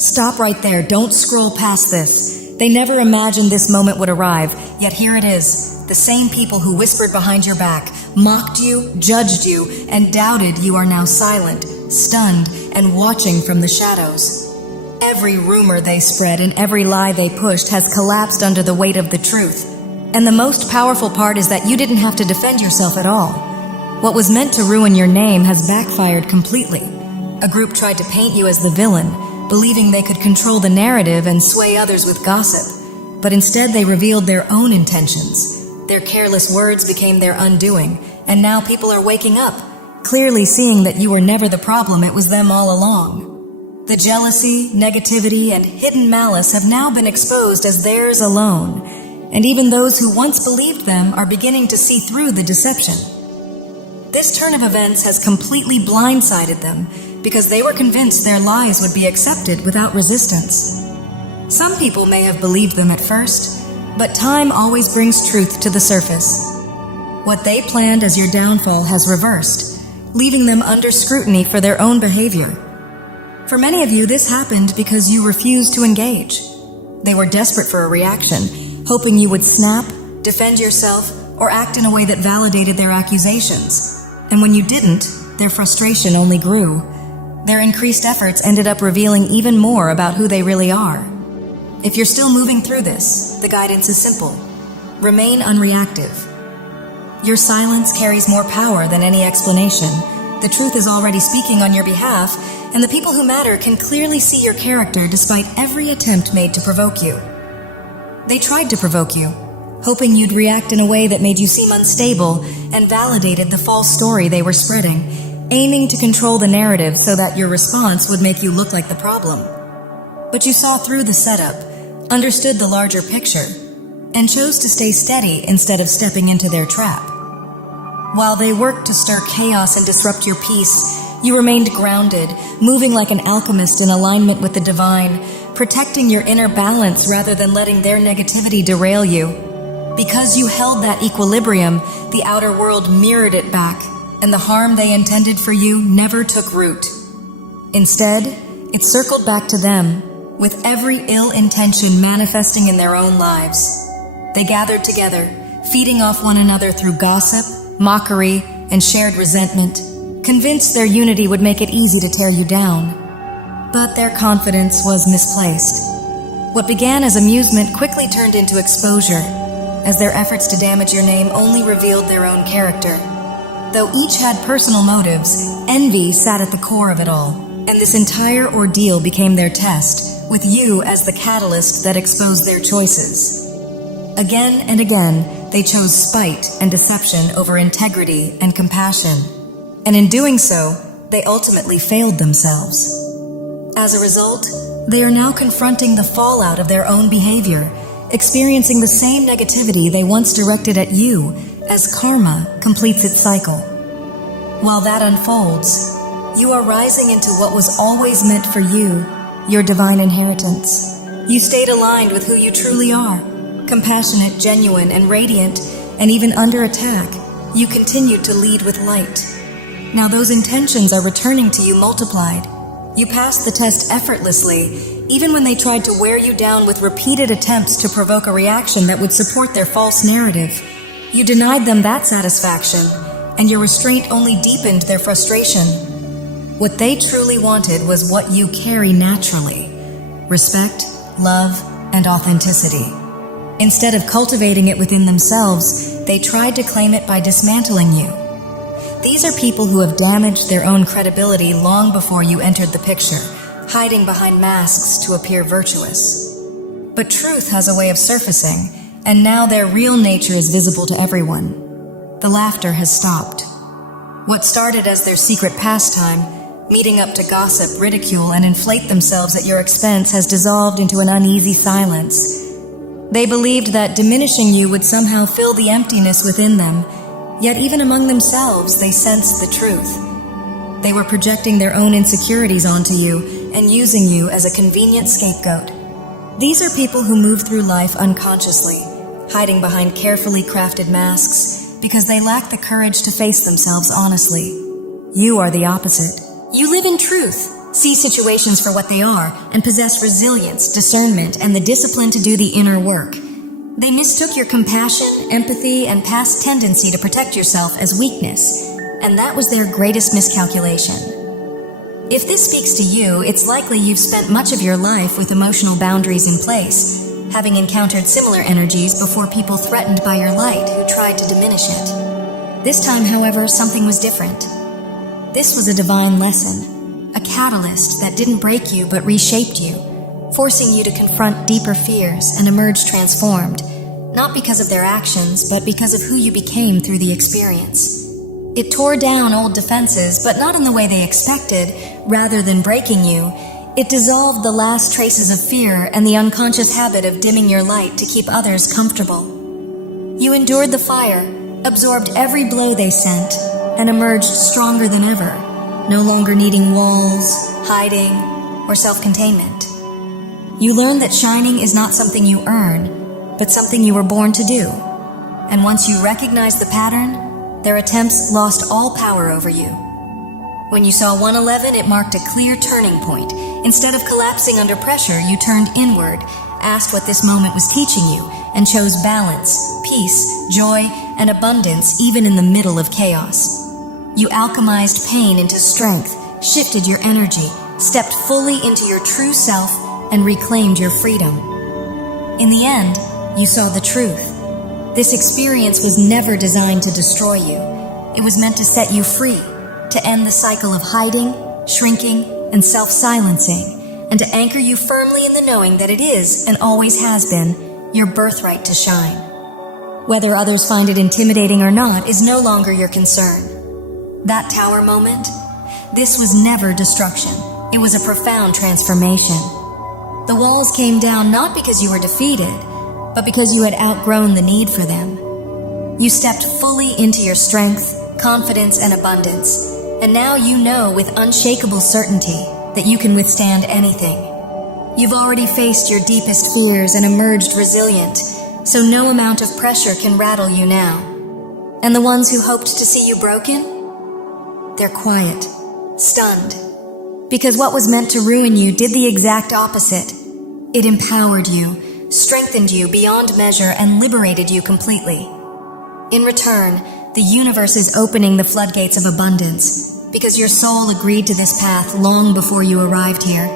Stop right there. Don't scroll past this. They never imagined this moment would arrive, yet here it is. The same people who whispered behind your back, mocked you, judged you, and doubted you are now silent, stunned, and watching from the shadows. Every rumor they spread and every lie they pushed has collapsed under the weight of the truth. And the most powerful part is that you didn't have to defend yourself at all. What was meant to ruin your name has backfired completely. A group tried to paint you as the villain, believing they could control the narrative and sway others with gossip. But instead they revealed their own intentions. Their careless words became their undoing, and now people are waking up, clearly seeing that you were never the problem, it was them all along. The jealousy, negativity, and hidden malice have now been exposed as theirs alone, and even those who once believed them are beginning to see through the deception. This turn of events has completely blindsided them because they were convinced their lies would be accepted without resistance. Some people may have believed them at first, but time always brings truth to the surface. What they planned as your downfall has reversed, leaving them under scrutiny for their own behavior. For many of you, this happened because you refused to engage. They were desperate for a reaction, hoping you would snap, defend yourself, or act in a way that validated their accusations. And when you didn't, their frustration only grew. Their increased efforts ended up revealing even more about who they really are. If you're still moving through this, the guidance is simple. Remain unreactive. Your silence carries more power than any explanation. The truth is already speaking on your behalf, and the people who matter can clearly see your character despite every attempt made to provoke you. They tried to provoke you, hoping you'd react in a way that made you seem unstable and validated the false story they were spreading, aiming to control the narrative so that your response would make you look like the problem. But you saw through the setup, understood the larger picture, and chose to stay steady instead of stepping into their trap. While they worked to stir chaos and disrupt your peace, you remained grounded, moving like an alchemist in alignment with the divine, protecting your inner balance rather than letting their negativity derail you. Because you held that equilibrium, the outer world mirrored it back, and the harm they intended for you never took root. Instead, it circled back to them, with every ill intention manifesting in their own lives. They gathered together, feeding off one another through gossip, mockery, and shared resentment, convinced their unity would make it easy to tear you down. But their confidence was misplaced. What began as amusement quickly turned into exposure, as their efforts to damage your name only revealed their own character. Though each had personal motives, envy sat at the core of it all, and this entire ordeal became their test, with you as the catalyst that exposed their choices. Again and again, they chose spite and deception over integrity and compassion. And in doing so, they ultimately failed themselves. As a result, they are now confronting the fallout of their own behavior, experiencing the same negativity they once directed at you as karma completes its cycle. While that unfolds, you are rising into what was always meant for you, your divine inheritance. You stayed aligned with who you truly are, compassionate, genuine, and radiant, and even under attack, you continued to lead with light. Now those intentions are returning to you multiplied. You passed the test effortlessly, even when they tried to wear you down with repeated attempts to provoke a reaction that would support their false narrative. You denied them that satisfaction, and your restraint only deepened their frustration. What they truly wanted was what you carry naturally: respect, love, and authenticity. Instead of cultivating it within themselves, they tried to claim it by dismantling you. These are people who have damaged their own credibility long before you entered the picture, hiding behind masks to appear virtuous. But truth has a way of surfacing, and now their real nature is visible to everyone. The laughter has stopped. What started as their secret pastime, meeting up to gossip, ridicule, and inflate themselves at your expense, has dissolved into an uneasy silence. They believed that diminishing you would somehow fill the emptiness within them, yet even among themselves they sensed the truth. They were projecting their own insecurities onto you and using you as a convenient scapegoat. These are people who move through life unconsciously, hiding behind carefully crafted masks because they lack the courage to face themselves honestly. You are the opposite. You live in truth, See situations for what they are, and possess resilience, discernment, and the discipline to do the inner work. They mistook your compassion, empathy, and past tendency to protect yourself as weakness, and that was their greatest miscalculation. If this speaks to you, it's likely you've spent much of your life with emotional boundaries in place, having encountered similar energies before people threatened by your light who tried to diminish it. This time, however, something was different. This was a divine lesson, a catalyst that didn't break you but reshaped you, forcing you to confront deeper fears and emerge transformed, not because of their actions, but because of who you became through the experience. It tore down old defenses, but not in the way they expected. Rather than breaking you, it dissolved the last traces of fear and the unconscious habit of dimming your light to keep others comfortable. You endured the fire, absorbed every blow they sent, and emerged stronger than ever, no longer needing walls, hiding, or self-containment. You learned that shining is not something you earn, but something you were born to do. And once you recognized the pattern, their attempts lost all power over you. When you saw 111, it marked a clear turning point. Instead of collapsing under pressure, you turned inward, asked what this moment was teaching you, and chose balance, peace, joy, and abundance even in the middle of chaos. You alchemized pain into strength, shifted your energy, stepped fully into your true self, and reclaimed your freedom. In the end, you saw the truth. This experience was never designed to destroy you. It was meant to set you free, to end the cycle of hiding, shrinking, and self-silencing, and to anchor you firmly in the knowing that it is, and always has been, your birthright to shine. Whether others find it intimidating or not is no longer your concern. That tower moment, this was never destruction. It was a profound transformation. The walls came down not because you were defeated, but because you had outgrown the need for them. You stepped fully into your strength, confidence, and abundance, and now you know with unshakable certainty that you can withstand anything. You've already faced your deepest fears and emerged resilient, so no amount of pressure can rattle you now. And the ones who hoped to see you broken? They're quiet, stunned, because what was meant to ruin you did the exact opposite. It empowered you, strengthened you beyond measure, and liberated you completely. In return, the universe is opening the floodgates of abundance because your soul agreed to this path long before you arrived here,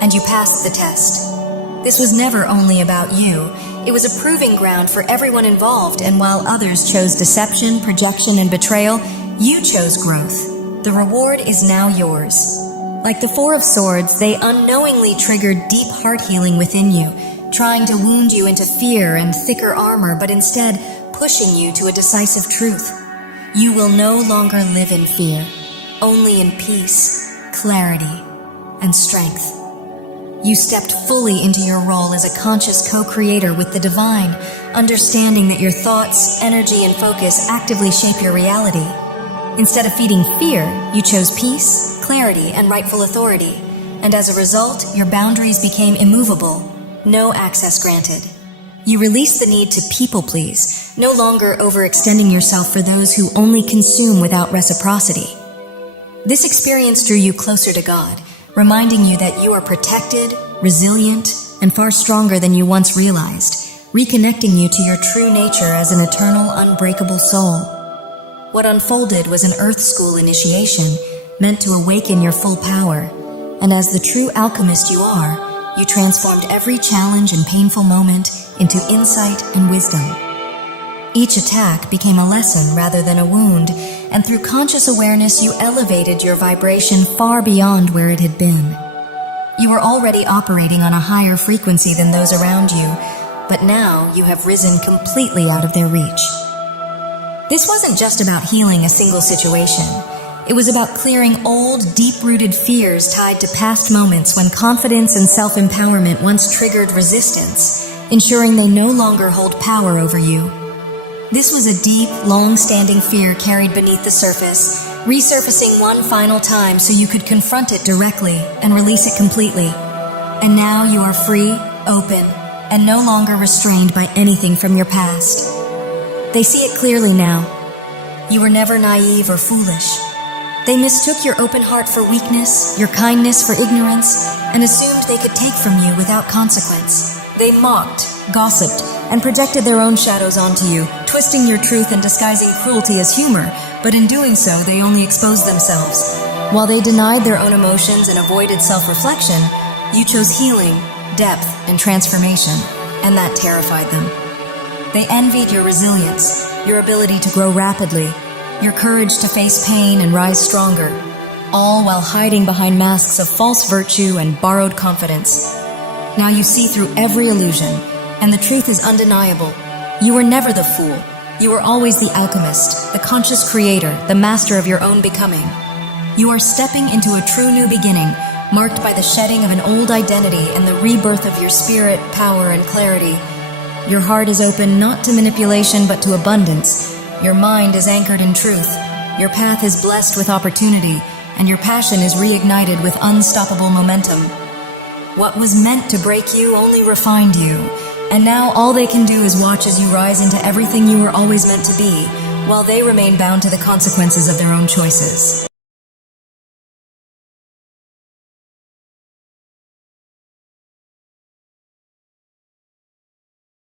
and you passed the test. This was never only about you. It was a proving ground for everyone involved, and while others chose deception, projection, and betrayal, you chose growth. The reward is now yours. Like the Four of Swords, they unknowingly triggered deep heart healing within you, trying to wound you into fear and thicker armor, but instead pushing you to a decisive truth. You will no longer live in fear, only in peace, clarity, and strength. You stepped fully into your role as a conscious co-creator with the divine, understanding that your thoughts, energy, and focus actively shape your reality. Instead of feeding fear, you chose peace, clarity, and rightful authority, and as a result, your boundaries became immovable, no access granted. You released the need to people-please, no longer overextending yourself for those who only consume without reciprocity. This experience drew you closer to God, reminding you that you are protected, resilient, and far stronger than you once realized, reconnecting you to your true nature as an eternal, unbreakable soul. What unfolded was an Earth School initiation, meant to awaken your full power, and as the true alchemist you are, you transformed every challenge and painful moment into insight and wisdom. Each attack became a lesson rather than a wound, and through conscious awareness you elevated your vibration far beyond where it had been. You were already operating on a higher frequency than those around you, but now you have risen completely out of their reach. This wasn't just about healing a single situation. It was about clearing old, deep-rooted fears tied to past moments when confidence and self-empowerment once triggered resistance, ensuring they no longer hold power over you. This was a deep, long-standing fear carried beneath the surface, resurfacing one final time so you could confront it directly and release it completely. And now you are free, open, and no longer restrained by anything from your past. They see it clearly now. You were never naive or foolish. They mistook your open heart for weakness, your kindness for ignorance, and assumed they could take from you without consequence. They mocked, gossiped, and projected their own shadows onto you, twisting your truth and disguising cruelty as humor, but in doing so, they only exposed themselves. While they denied their own emotions and avoided self-reflection, you chose healing, depth, and transformation, and that terrified them. They envied your resilience, your ability to grow rapidly, your courage to face pain and rise stronger, all while hiding behind masks of false virtue and borrowed confidence. Now you see through every illusion, and the truth is undeniable. You were never the fool. You were always the alchemist, the conscious creator, the master of your own becoming. You are stepping into a true new beginning, marked by the shedding of an old identity and the rebirth of your spirit, power, and clarity. Your heart is open not to manipulation but to abundance. Your mind is anchored in truth. Your path is blessed with opportunity, and your passion is reignited with unstoppable momentum. What was meant to break you only refined you, and now all they can do is watch as you rise into everything you were always meant to be, while they remain bound to the consequences of their own choices.